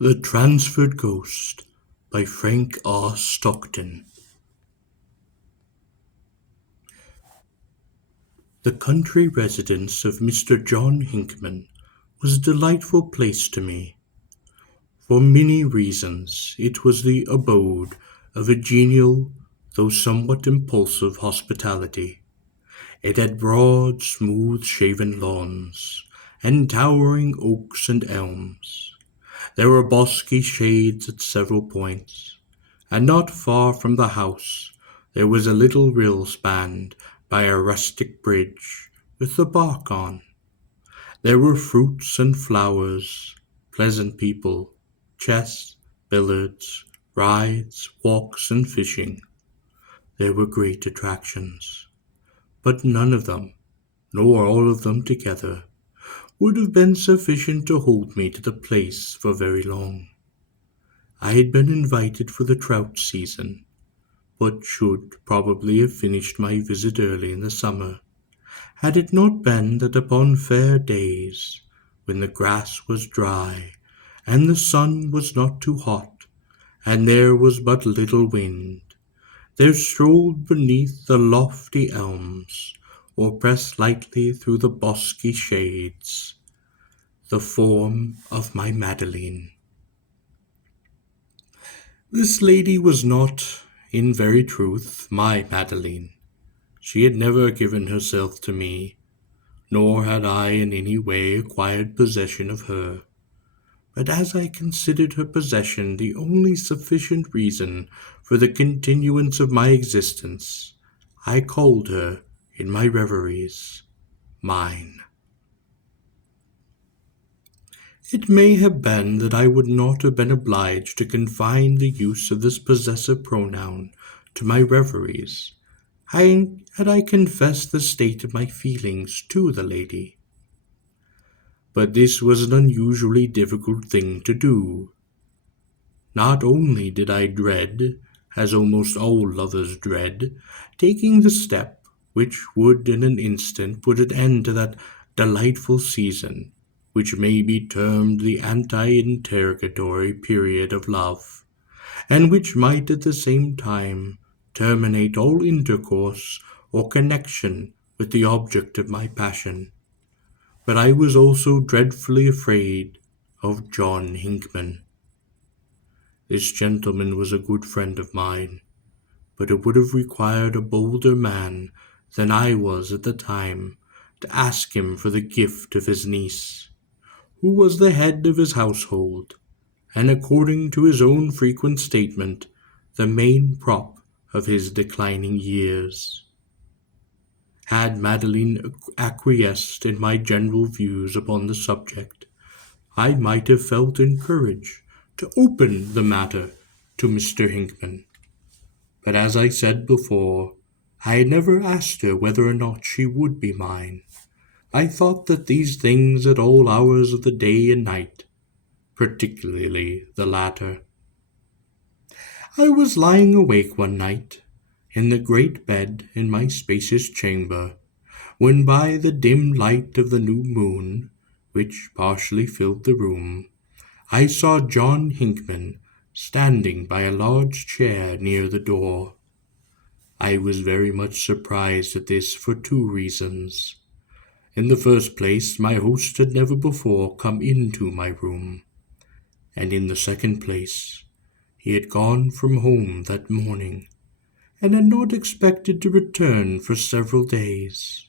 The Transferred Ghost by Frank R. Stockton. The country residence of Mr. John Hinckman was a delightful place to me. For many reasons, it was the abode of a genial, though somewhat impulsive hospitality. It had broad, smooth-shaven lawns, and towering oaks and elms. There were bosky shades at several points, and not far from the house there was a little rill spanned by a rustic bridge with the bark on. There were fruits and flowers, pleasant people, chess, billiards, rides, walks, and fishing. There were great attractions, but none of them, nor all of them together, would have been sufficient to hold me to the place for very long. I had been invited for the trout season, but should probably have finished my visit early in the summer, had it not been that upon fair days, when the grass was dry, and the sun was not too hot, and there was but little wind, there strolled beneath the lofty elms, or pressed lightly through the bosky shades, the form of my Madeline. This lady was not, in very truth, my Madeline. She had never given herself to me, nor had I in any way acquired possession of her. But as I considered her possession the only sufficient reason for the continuance of my existence, I called her, in my reveries, mine. It may have been that I would not have been obliged to confine the use of this possessive pronoun to my reveries, had I confessed the state of my feelings to the lady. But this was an unusually difficult thing to do. Not only did I dread, as almost all lovers dread, taking the step which would in an instant put an end to that delightful season, which may be termed the ante-interrogatory period of love, and which might at the same time terminate all intercourse or connection with the object of my passion. But I was also dreadfully afraid of John Hinckman. This gentleman was a good friend of mine, but it would have required a bolder man than I was at the time to ask him for the gift of his niece, who was the head of his household, and according to his own frequent statement, the main prop of his declining years. Had Madeline acquiesced in my general views upon the subject, I might have felt encouraged to open the matter to Mr. Hinckman. But as I said before, I had never asked her whether or not she would be mine. I thought that these things at all hours of the day and night, particularly the latter. I was lying awake one night, in the great bed in my spacious chamber, when by the dim light of the new moon, which partially filled the room, I saw John Hinckman standing by a large chair near the door. I was very much surprised at this for two reasons. In the first place, my host had never before come into my room, and in the second place, he had gone from home that morning, and had not expected to return for several days.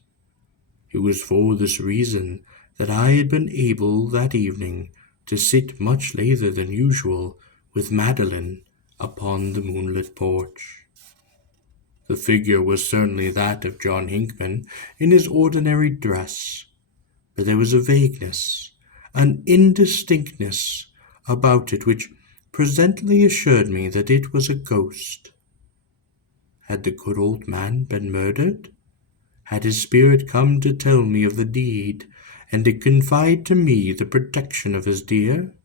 It was for this reason that I had been able that evening to sit much later than usual with Madeline upon the moonlit porch. The figure was certainly that of John Hinckman in his ordinary dress, but there was a vagueness, an indistinctness about it which presently assured me that it was a ghost. Had the good old man been murdered? Had his spirit come to tell me of the deed, and to confide to me the protection of his dear?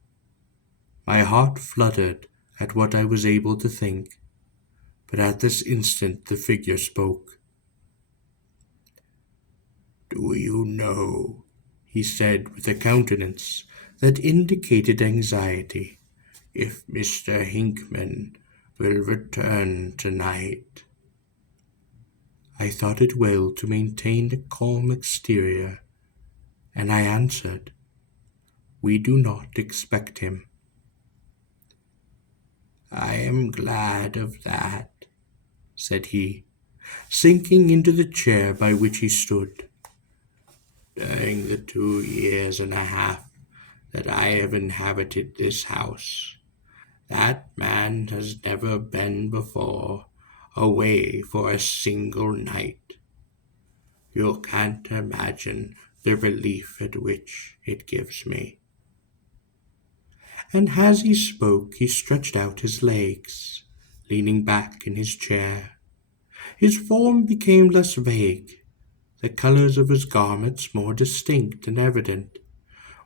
My heart fluttered at what I was able to think, but at this instant the figure spoke. "Do you know," he said with a countenance that indicated anxiety, if Mr. Hinckman will return tonight. I thought it well to maintain a calm exterior, and I answered, "We do not expect him." "I am glad of that," said he, sinking into the chair by which he stood. "During the 2 years and a half that I have inhabited this house, that man has never been before away for a single night. You can't imagine the relief at which it gives me." And as he spoke, he stretched out his legs, leaning back in his chair. His form became less vague, the colors of his garments more distinct and evident,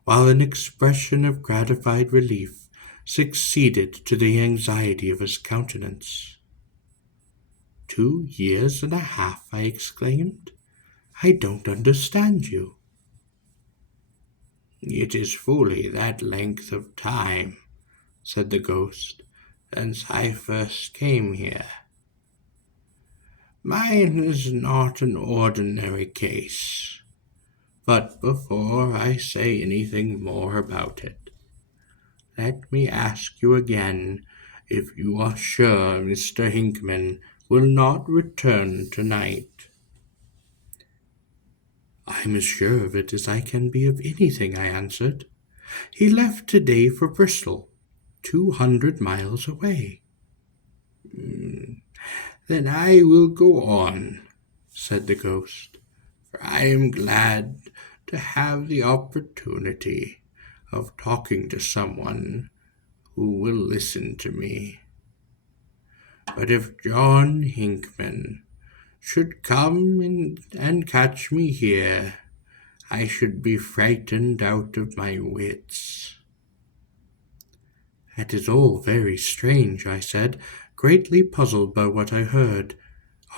while an expression of gratified relief succeeded to the anxiety of his countenance. 2 years and a half, I exclaimed. "I don't understand you." "It is fully that length of time," said the ghost, "since I first came here. Mine is not an ordinary case. But before I say anything more about it, let me ask you again if you are sure Mr. Hinckman will not return tonight." "I'm as sure of it as I can be of anything," I answered. "He left today for Bristol, 200 miles away." "Then I will go on," said the ghost, "for I am glad to have the opportunity of talking to someone who will listen to me. But if John Hinckman should come and catch me here, I should be frightened out of my wits." "That is all very strange," I said, greatly puzzled by what I heard.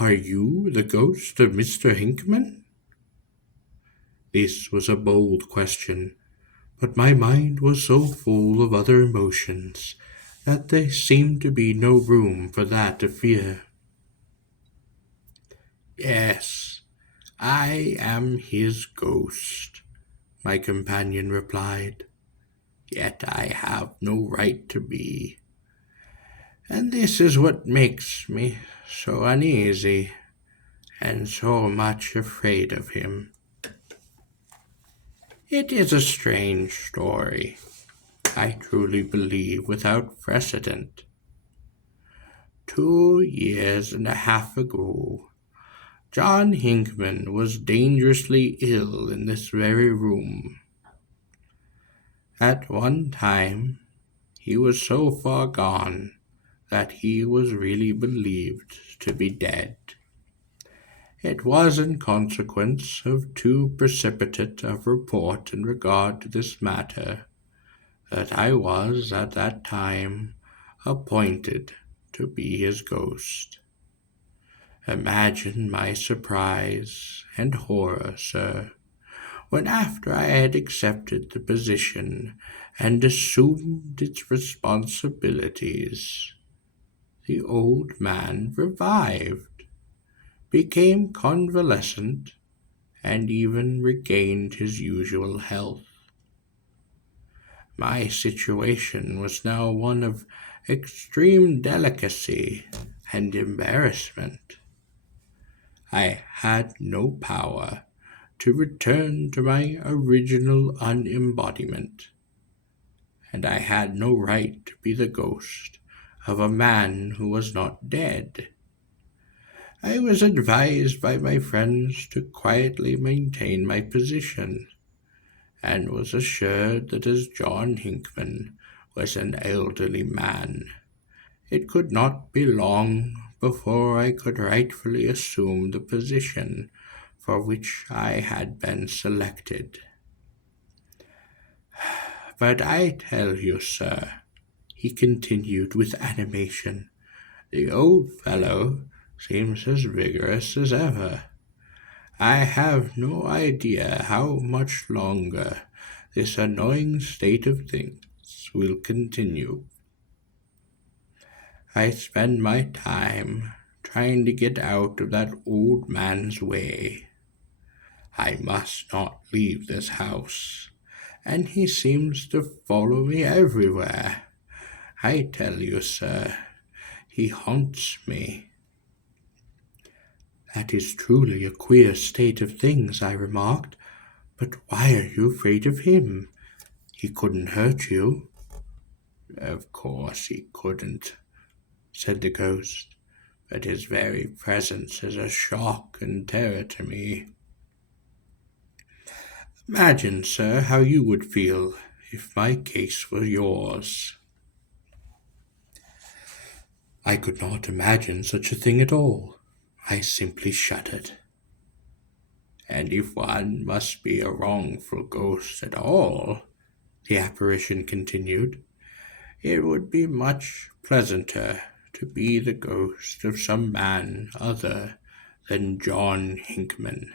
"Are you the ghost of Mr. Hinckman?" This was a bold question, but my mind was so full of other emotions that there seemed to be no room for that of fear. "Yes, I am his ghost," my companion replied. "Yet I have no right to be. And this is what makes me so uneasy and so much afraid of him. It is a strange story, I truly believe without precedent. 2 years and a half ago, John Hinckman was dangerously ill in this very room. At one time, he was so far gone that he was really believed to be dead. It was in consequence of too precipitate a report in regard to this matter that I was at that time appointed to be his ghost. Imagine my surprise and horror, sir, when after I had accepted the position and assumed its responsibilities, the old man revived, became convalescent, and even regained his usual health. My situation was now one of extreme delicacy and embarrassment. I had no power to return to my original unembodiment, and I had no right to be the ghost of a man who was not dead. I was advised by my friends to quietly maintain my position, and was assured that as John Hinckman was an elderly man, it could not be long before I could rightfully assume the position for which I had been selected. But I tell you, sir," he continued with animation, "the old fellow seems as vigorous as ever. I have no idea how much longer this annoying state of things will continue." I spend my time trying to get out of that old man's way. I must not leave this house, and he seems to follow me everywhere. I tell you, sir, he haunts me." "That is truly a queer state of things," I remarked. "But why are you afraid of him? He couldn't hurt you." "Of course he couldn't," said the ghost, "but his very presence is a shock and terror to me. Imagine, sir, how you would feel if my case were yours." I could not imagine such a thing at all. I simply shuddered. "And if one must be a wrongful ghost at all," the apparition continued, "it would be much pleasanter to be the ghost of some man other than John Hinckman.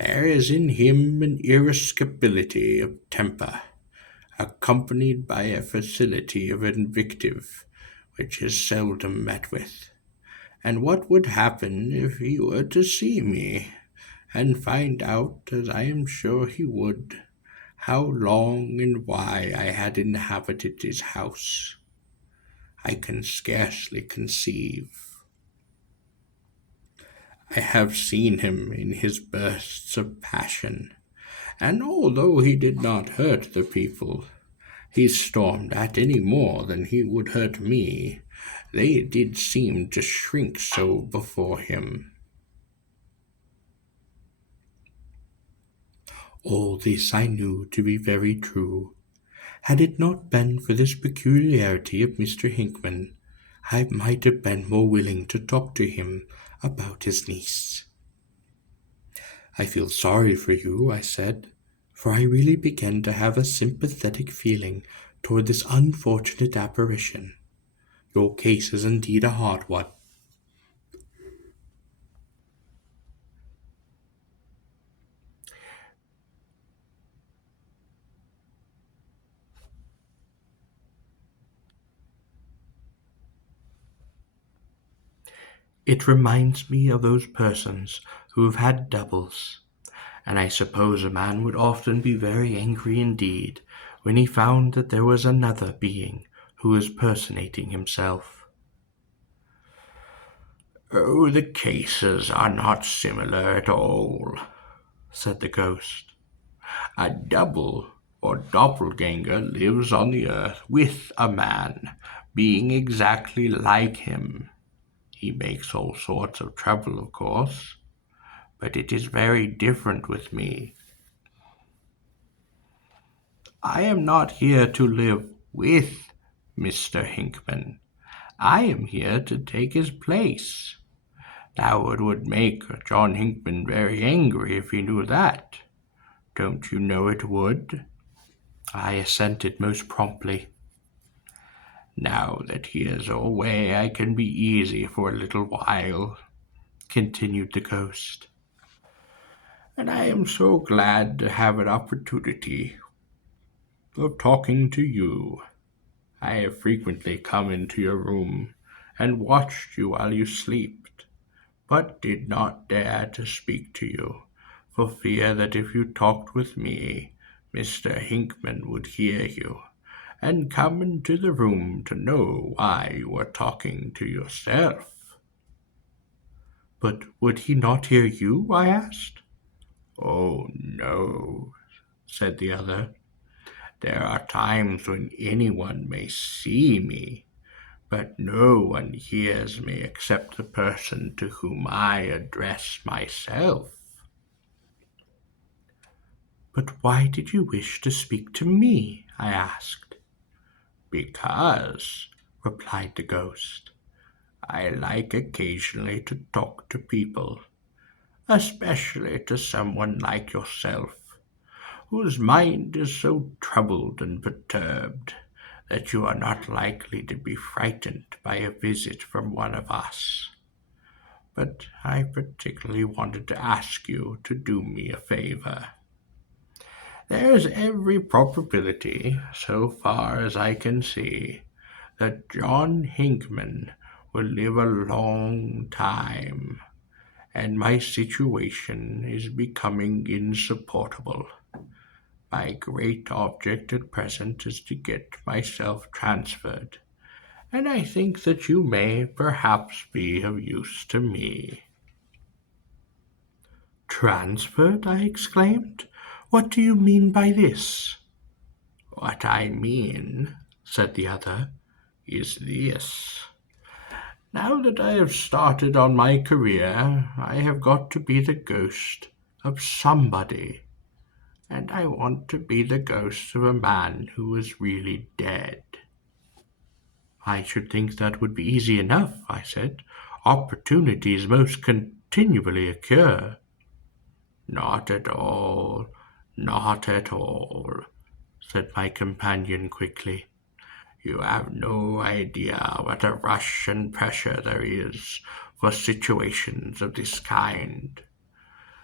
There is in him an irascibility of temper, accompanied by a facility of invective, which is seldom met with. And what would happen if he were to see me, and find out, as I am sure he would, how long and why I had inhabited his house? I can scarcely conceive. I have seen him in his bursts of passion, and although he did not hurt the people he stormed at any more than he would hurt me, they did seem to shrink so before him. All this I knew to be very true. Had it not been for this peculiarity of Mr. Hinckman, I might have been more willing to talk to him about his niece. "I feel sorry for you," I said, for I really began to have a sympathetic feeling toward this unfortunate apparition. "Your case is indeed a hard one." "It reminds me of those persons who have had doubles, and I suppose a man would often be very angry indeed when he found that there was another being who was personating himself." "Oh, the cases are not similar at all," said the ghost. "A double or doppelganger lives on the earth with a man, being exactly like him. He makes all sorts of trouble, of course, but it is very different with me. I am not here to live with Mr. Hinckman. I am here to take his place. Now it would make John Hinckman very angry if he knew that. Don't you know it would?" I assented most promptly. "Now that he is away, I can be easy for a little while," continued the ghost. "And I am so glad to have an opportunity of talking to you. I have frequently come into your room and watched you while you slept, but did not dare to speak to you, for fear that if you talked with me, Mr. Hinckman would hear you, and come into the room to know why you were talking to yourself." "But would he not hear you?" I asked. "Oh, no," said the other. "There are times when anyone may see me, but no one hears me except the person to whom I address myself." "But why did you wish to speak to me?" I asked. "Because," replied the ghost, "I like occasionally to talk to people, especially to someone like yourself, whose mind is so troubled and perturbed that you are not likely to be frightened by a visit from one of us. But I particularly wanted to ask you to do me a favor. There is every probability, so far as I can see, that John Hinkman will live a long time, and my situation is becoming insupportable. My great object at present is to get myself transferred, and I think that you may perhaps be of use to me." "Transferred?" I exclaimed. "What do you mean by this?" "What I mean," said the other, "is this. Now that I have started on my career, I have got to be the ghost of somebody, and I want to be the ghost of a man who is really dead." "I should think that would be easy enough," I said. "Opportunities most continually occur." "Not at all, not at all," said my companion quickly. "You have no idea what a rush and pressure there is for situations of this kind.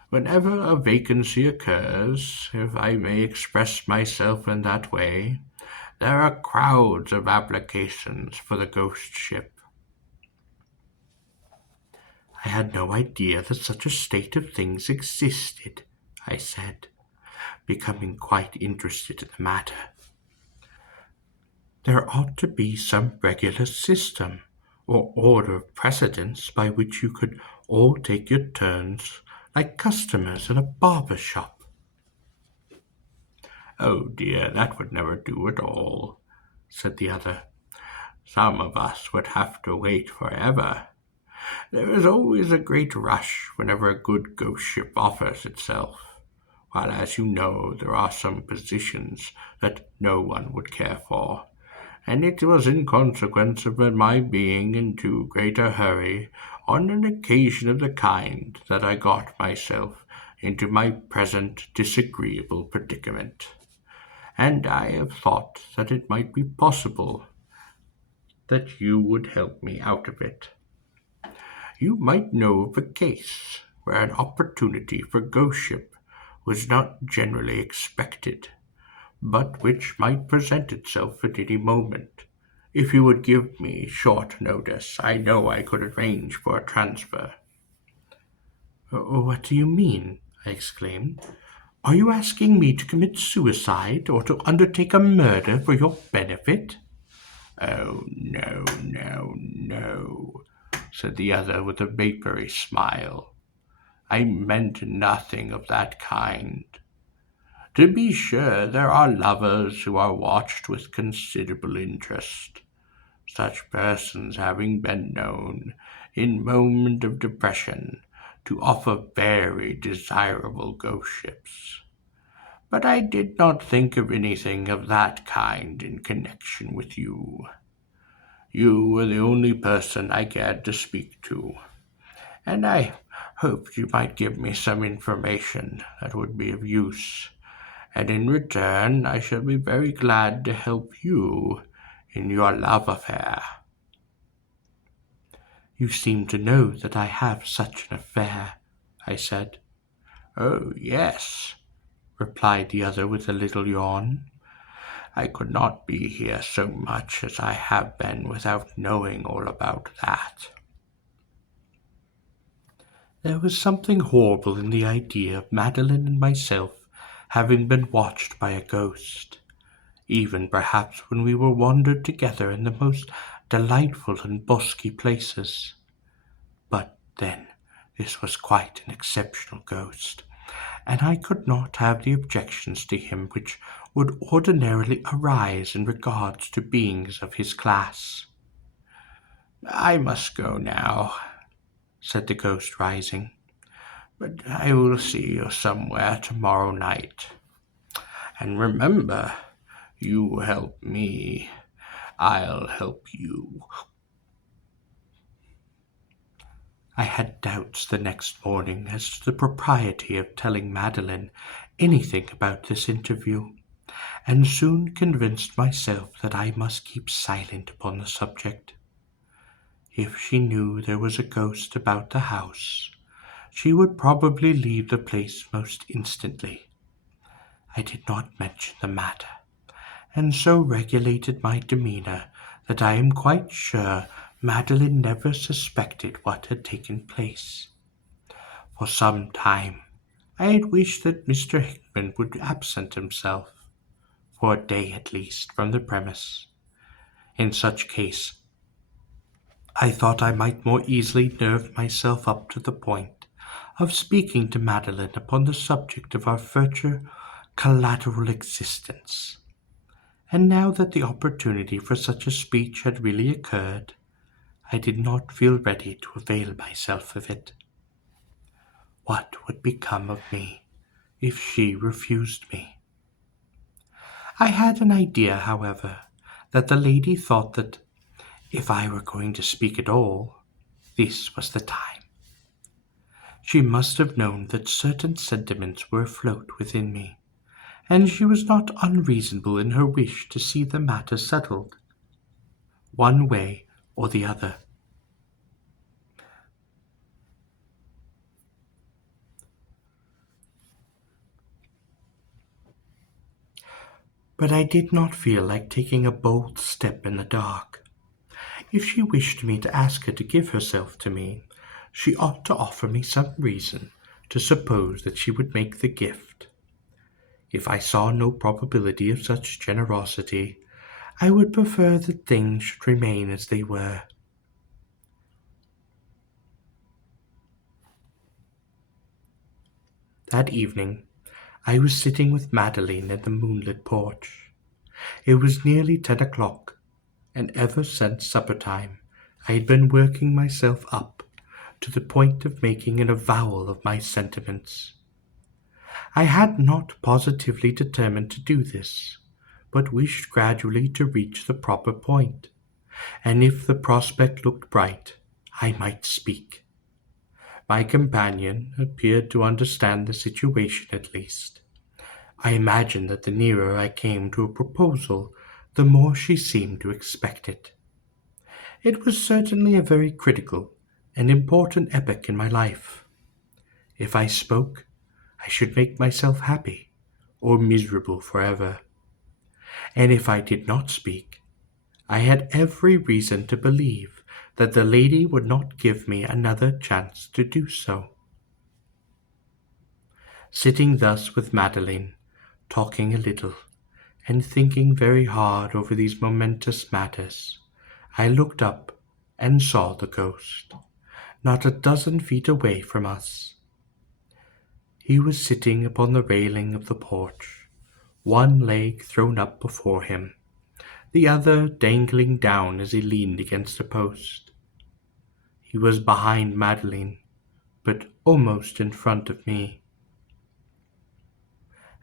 Whenever a vacancy occurs, if I may express myself in that way, there are crowds of applications for the ghost ship." "I had no idea that such a state of things existed," I said, becoming quite interested in the matter. "There ought to be some regular system or order of precedence by which you could all take your turns like customers in a barber shop." "Oh dear, that would never do at all," said the other. "Some of us would have to wait forever. There is always a great rush whenever a good ghost ship offers itself, while, as you know, there are some positions that no one would care for, and it was in consequence of my being in too great a hurry on an occasion of the kind that I got myself into my present disagreeable predicament, and I have thought that it might be possible that you would help me out of it. You might know of a case where an opportunity for ghostship was not generally expected, but which might present itself at any moment. If you would give me short notice, I know I could arrange for a transfer." "What do you mean?" I exclaimed. "Are you asking me to commit suicide or to undertake a murder for your benefit?" "Oh, no, no, no," said the other with a vapory smile. "I meant nothing of that kind. To be sure, there are lovers who are watched with considerable interest, such persons having been known, in moment of depression, to offer very desirable ghostships. But I did not think of anything of that kind in connection with you. You were the only person I cared to speak to, and I hoped you might give me some information that would be of use, and in return I shall be very glad to help you in your love affair." "You seem to know that I have such an affair," I said. "Oh, yes," replied the other with a little yawn. "I could not be here so much as I have been without knowing all about that." There was something horrible in the idea of Madeline and myself having been watched by a ghost, even perhaps when we were wandered together in the most delightful and bosky places. But then this was quite an exceptional ghost, and I could not have the objections to him which would ordinarily arise in regards to beings of his class. "I must go now," said the ghost, rising, "but I will see you somewhere tomorrow night. And remember, you help me, I'll help you." I had doubts the next morning as to the propriety of telling Madeline anything about this interview, and soon convinced myself that I must keep silent upon the subject. If she knew there was a ghost about the house, she would probably leave the place most instantly. I did not mention the matter, and so regulated my demeanor that I am quite sure Madeline never suspected what had taken place. For some time I had wished that Mr. Hickman would absent himself, for a day at least, from the premise. In such case, I thought I might more easily nerve myself up to the point of speaking to Madeline upon the subject of our future collateral existence. And now that the opportunity for such a speech had really occurred, I did not feel ready to avail myself of it. What would become of me if she refused me? I had an idea, however, that the lady thought that if I were going to speak at all, this was the time. She must have known that certain sentiments were afloat within me, and she was not unreasonable in her wish to see the matter settled, one way or the other. But I did not feel like taking a bold step in the dark. If she wished me to ask her to give herself to me, she ought to offer me some reason to suppose that she would make the gift. If I saw no probability of such generosity, I would prefer that things should remain as they were. That evening, I was sitting with Madeline in the moonlit porch. It was nearly 10 o'clock, and ever since supper time I had been working myself up to the point of making an avowal of my sentiments. I had not positively determined to do this, but wished gradually to reach the proper point, and if the prospect looked bright, I might speak. My companion appeared to understand the situation at least. I imagined that the nearer I came to a proposal, the more she seemed to expect it. It was certainly a very critical and important epoch in my life. If I spoke, I should make myself happy or miserable forever. And if I did not speak, I had every reason to believe that the lady would not give me another chance to do so. Sitting thus with Madeline, talking a little, and thinking very hard over these momentous matters, I looked up and saw the ghost, not a dozen feet away from us. He was sitting upon the railing of the porch, one leg thrown up before him, the other dangling down as he leaned against a post. He was behind Madeline, but almost in front of me.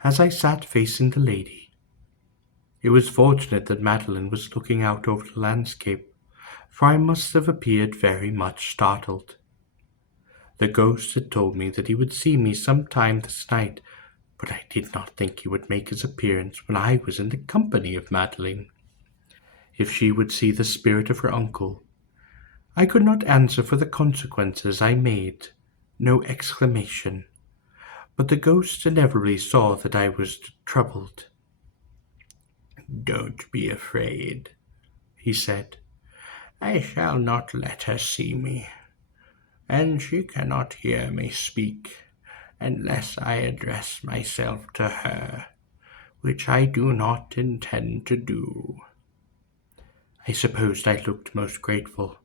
As I sat facing the lady, it was fortunate that Madeline was looking out over the landscape, for I must have appeared very much startled. The ghost had told me that he would see me some time this night, but I did not think he would make his appearance when I was in the company of Madeline. If she would see the spirit of her uncle, I could not answer for the consequences. I made no exclamation, but the ghost inevitably saw that I was troubled. "Don't be afraid," he said. "I shall not let her see me, and she cannot hear me speak unless I address myself to her, which I do not intend to do." I supposed I looked most grateful.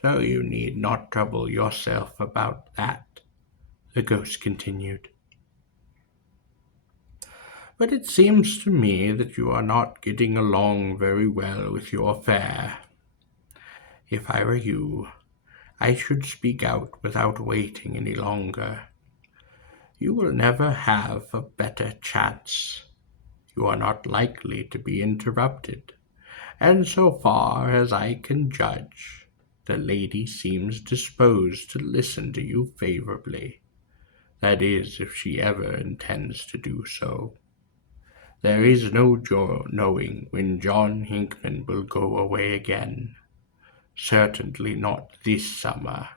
"So you need not trouble yourself about that," the ghost continued. "But it seems to me that you are not getting along very well with your fare. If I were you, I should speak out without waiting any longer. You will never have a better chance. You are not likely to be interrupted, and so far as I can judge, the lady seems disposed to listen to you favorably. That is, if she ever intends to do so. There is no knowing when John Hinckman will go away again. Certainly not this summer.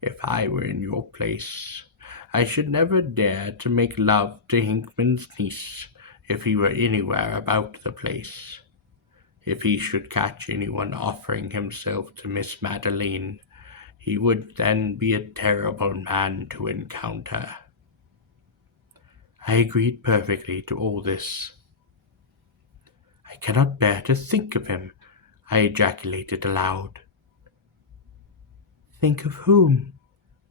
If I were in your place, I should never dare to make love to Hinckman's niece if he were anywhere about the place. If he should catch anyone offering himself to Miss Madeline, he would then be a terrible man to encounter." I agreed perfectly to all this. "I cannot bear to think of him," I ejaculated aloud. "Think of whom?"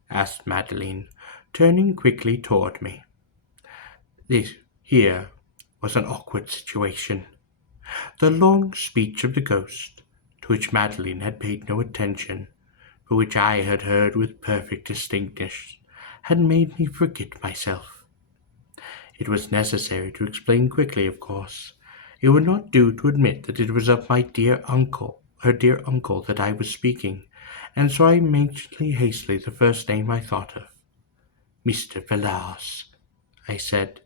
asked Madeline, turning quickly toward me. This here was an awkward situation. The long speech of the ghost, to which Madeline had paid no attention, but which I had heard with perfect distinctness, had made me forget myself. It was necessary to explain quickly, of course. It would not do to admit that it was of my her dear uncle, that I was speaking, and so I mentioned hastily the first name I thought of. "Mr. Villars," I said.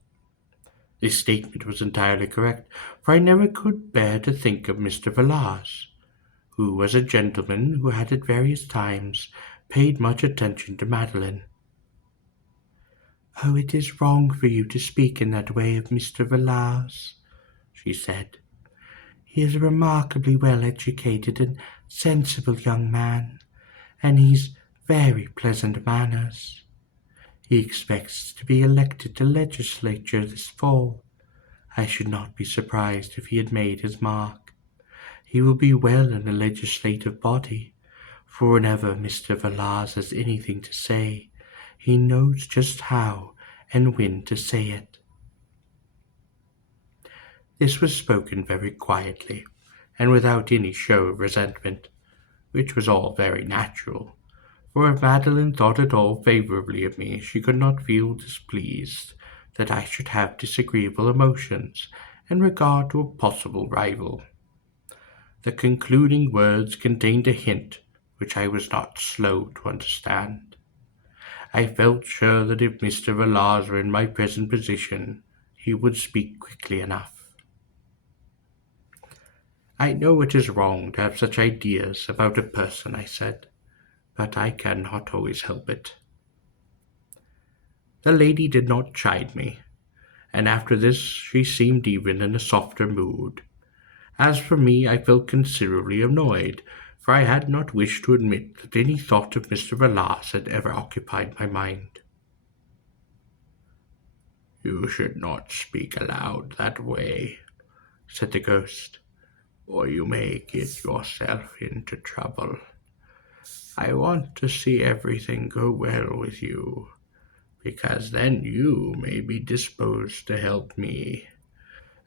This statement was entirely correct, for I never could bear to think of Mr. Villars, who was a gentleman who had at various times paid much attention to Madeline. "Oh, it is wrong for you to speak in that way of Mr. Villars," she said. "He is a remarkably well-educated and sensible young man, and he's very pleasant manners. He expects to be elected to legislature this fall. I should not be surprised if he had made his mark. He will be well in the legislative body, for whenever Mr. Villars has anything to say, he knows just how and when to say it." This was spoken very quietly, and without any show of resentment, which was all very natural, for if Madeline thought at all favourably of me, she could not feel displeased that I should have disagreeable emotions in regard to a possible rival. The concluding words contained a hint which I was not slow to understand. I felt sure that if Mr. Villars were in my present position, he would speak quickly enough. "I know it is wrong to have such ideas about a person," I said, "but I cannot always help it." The lady did not chide me, and after this she seemed even in a softer mood. As for me, I felt considerably annoyed, for I had not wished to admit that any thought of Mr. Villars had ever occupied my mind. "You should not speak aloud that way," said the ghost, "or you may get yourself into trouble. I want to see everything go well with you, because then you may be disposed to help me,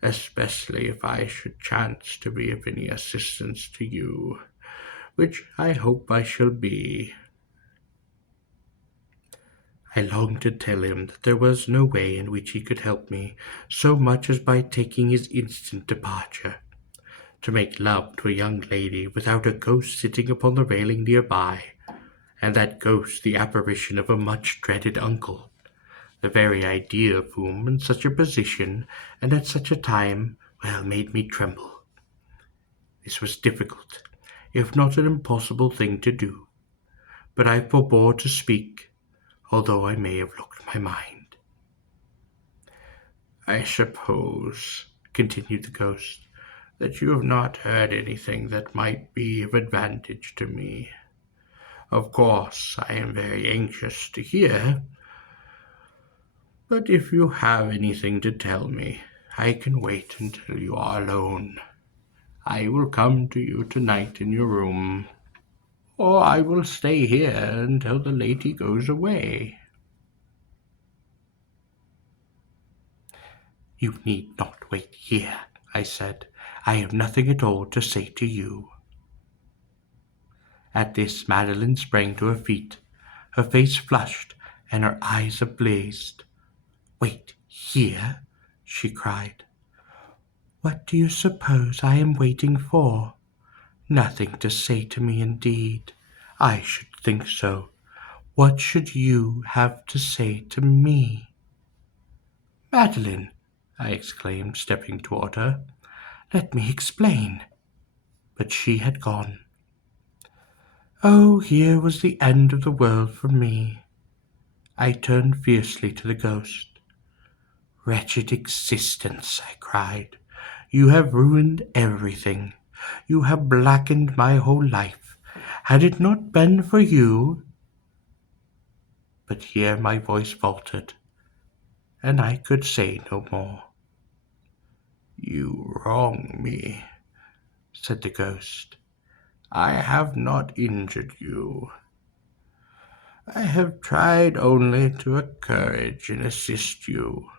especially if I should chance to be of any assistance to you, which I hope I shall be." I longed to tell him that there was no way in which he could help me so much as by taking his instant departure. To make love to a young lady without a ghost sitting upon the railing near by, and that ghost the apparition of a much-dreaded uncle, the very idea of whom in such a position and at such a time, made me tremble. This was difficult, if not an impossible thing to do, but I forbore to speak, although I may have looked my mind. "I suppose," continued the ghost, "that you have not heard anything that might be of advantage to me. Of course, I am very anxious to hear, but if you have anything to tell me, I can wait until you are alone. I will come to you tonight in your room, or I will stay here until the lady goes away." "You need not wait here," I said. "I have nothing at all to say to you." At this Madeline sprang to her feet, her face flushed and her eyes ablazed. "Wait here?" she cried. "What do you suppose I am waiting for? Nothing to say to me, indeed. I should think so. What should you have to say to me?" "Madeline," I exclaimed, stepping toward her, "let me explain." But she had gone. Oh, here was the end of the world for me. I turned fiercely to the ghost. "Wretched existence," I cried. "You have ruined everything. You have blackened my whole life. Had it not been for you—" But here my voice faltered, and I could say no more. "You wrong me," said the ghost. "I have not injured you. I have tried only to encourage and assist you.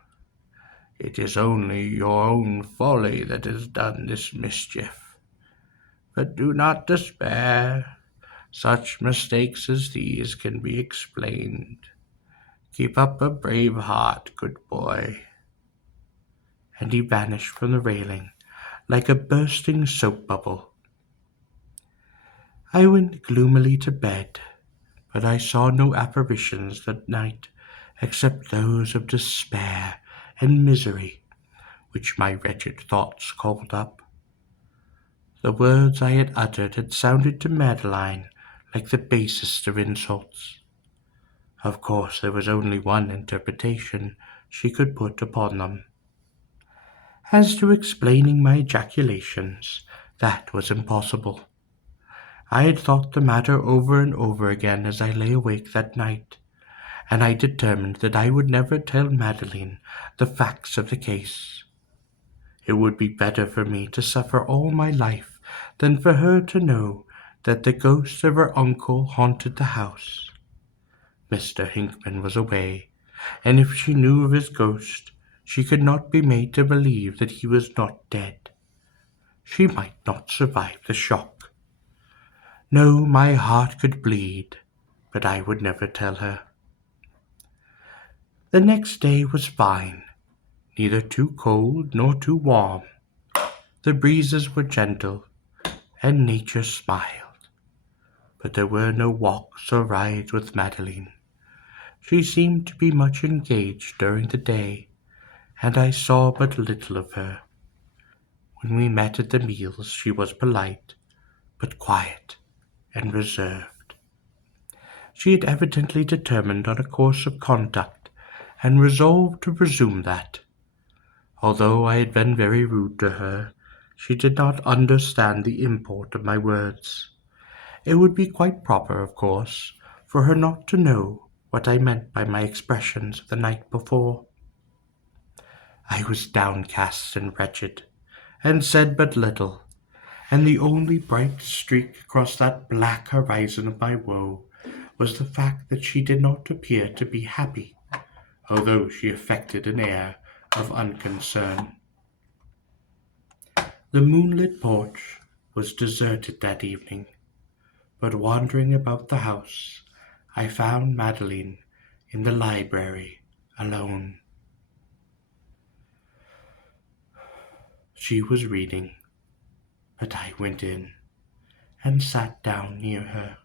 It is only your own folly that has done this mischief. But do not despair. Such mistakes as these can be explained. Keep up a brave heart, good boy." And he vanished from the railing like a bursting soap bubble. I went gloomily to bed, but I saw no apparitions that night except those of despair and misery which my wretched thoughts called up. The words I had uttered had sounded to Madeline like the basest of insults. Of course, there was only one interpretation she could put upon them. As to explaining my ejaculations, that was impossible. I had thought the matter over and over again as I lay awake that night, and I determined that I would never tell Madeline the facts of the case. It would be better for me to suffer all my life than for her to know that the ghost of her uncle haunted the house. Mr. Hinckman was away, and if she knew of his ghost, she could not be made to believe that he was not dead. She might not survive the shock. No, my heart could bleed, but I would never tell her. The next day was fine, neither too cold nor too warm. The breezes were gentle, and nature smiled. But there were no walks or rides with Madeline. She seemed to be much engaged during the day, and I saw but little of her. When we met at the meals she was polite, but quiet and reserved. She had evidently determined on a course of conduct, and resolved to resume that. Although I had been very rude to her, she did not understand the import of my words. It would be quite proper, of course, for her not to know what I meant by my expressions of the night before. I was downcast and wretched, and said but little, and the only bright streak across that black horizon of my woe was the fact that she did not appear to be happy, although she affected an air of unconcern. The moonlit porch was deserted that evening, but wandering about the house, I found Madeline in the library alone. She was reading, but I went in and sat down near her.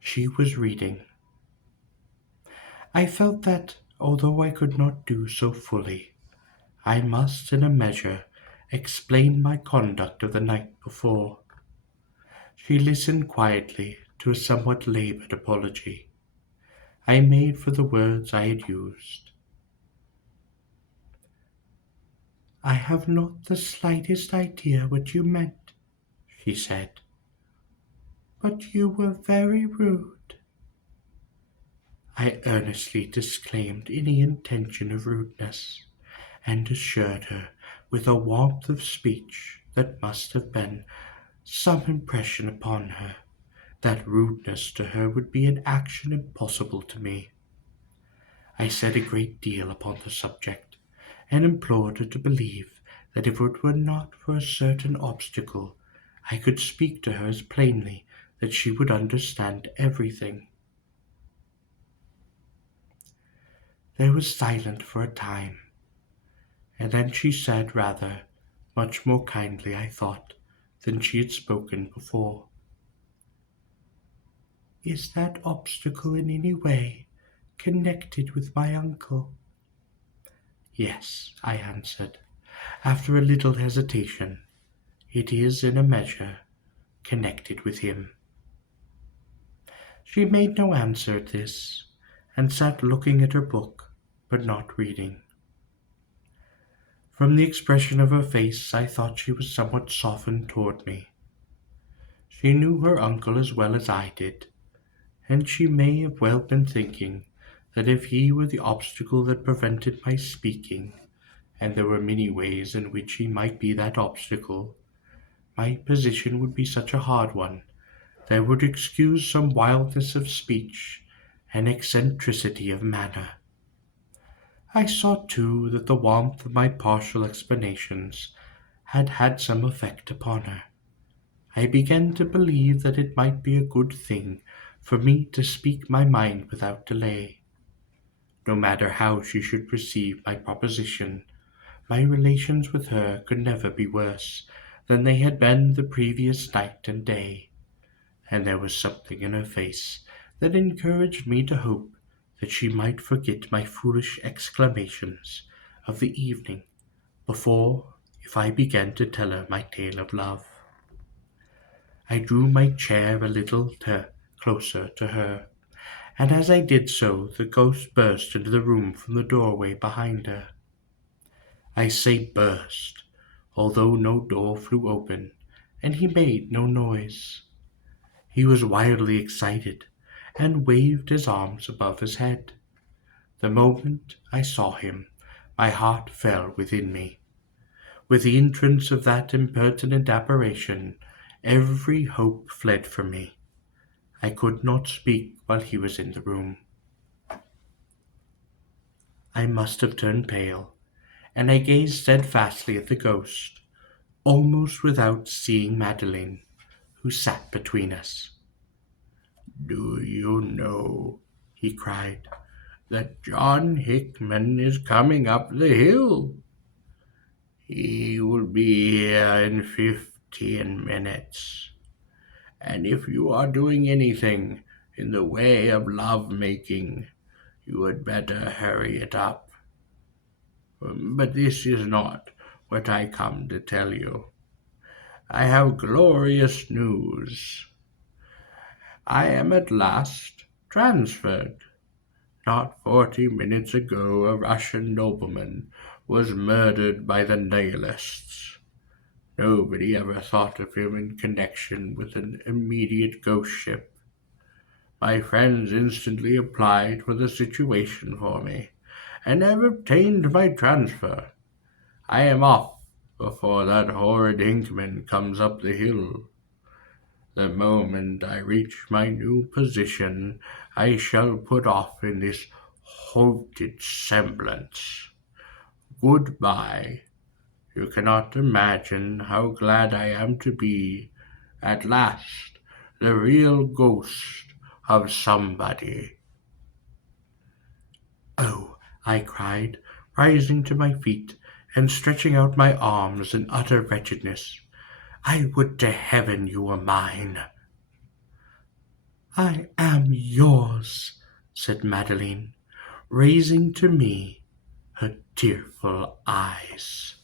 She was reading. I felt that, although I could not do so fully, I must in a measure explain my conduct of the night before. She listened quietly to a somewhat labored apology I made for the words I had used. "I have not the slightest idea what you meant," she said, "but you were very rude." I earnestly disclaimed any intention of rudeness, and assured her, with a warmth of speech that must have been some impression upon her, that rudeness to her would be an action impossible to me. I said a great deal upon the subject, and implored her to believe that if it were not for a certain obstacle, I could speak to her as plainly that she would understand everything. There was silence for a time, and then she said rather, much more kindly, I thought, than she had spoken before. "Is that obstacle in any way connected with my uncle?" "Yes," I answered, after a little hesitation. "It is in a measure connected with him." She made no answer at this, and sat looking at her book, but not reading. From the expression of her face, I thought she was somewhat softened toward me. She knew her uncle as well as I did, and she may have well been thinking that if he were the obstacle that prevented my speaking, and there were many ways in which he might be that obstacle, my position would be such a hard one that would excuse some wildness of speech and eccentricity of manner. I saw, too, that the warmth of my partial explanations had had some effect upon her. I began to believe that it might be a good thing for me to speak my mind without delay. No matter how she should receive my proposition, my relations with her could never be worse than they had been the previous night and day, and there was something in her face that encouraged me to hope that she might forget my foolish exclamations of the evening before if I began to tell her my tale of love. I drew my chair a little closer to her, and as I did so the ghost burst into the room from the doorway behind her. I say burst, although no door flew open, and he made no noise. He was wildly excited, and waved his arms above his head. The moment I saw him, my heart fell within me. With the entrance of that impertinent apparition, every hope fled from me. I could not speak while he was in the room. I must have turned pale, and I gazed steadfastly at the ghost, almost without seeing Madeline, who sat between us. "Do you know," he cried, "that John Hickman is coming up the hill? He will be here in 15 minutes, and if you are doing anything in the way of love-making, you had better hurry it up. But this is not what I come to tell you. I have glorious news. I am at last transferred. Not 40 minutes ago, a Russian nobleman was murdered by the Nihilists. Nobody ever thought of him in connection with an immediate ghost ship. My friends instantly applied for the situation for me, and have obtained my transfer. I am off before that horrid Hinkman comes up the hill. The moment I reach my new position, I shall put off in this haunted semblance. Goodbye. You cannot imagine how glad I am to be, at last, the real ghost of somebody." "Oh," I cried, rising to my feet and stretching out my arms in utter wretchedness, "I would to heaven you were mine." "I am yours," said Madeline, raising to me her tearful eyes.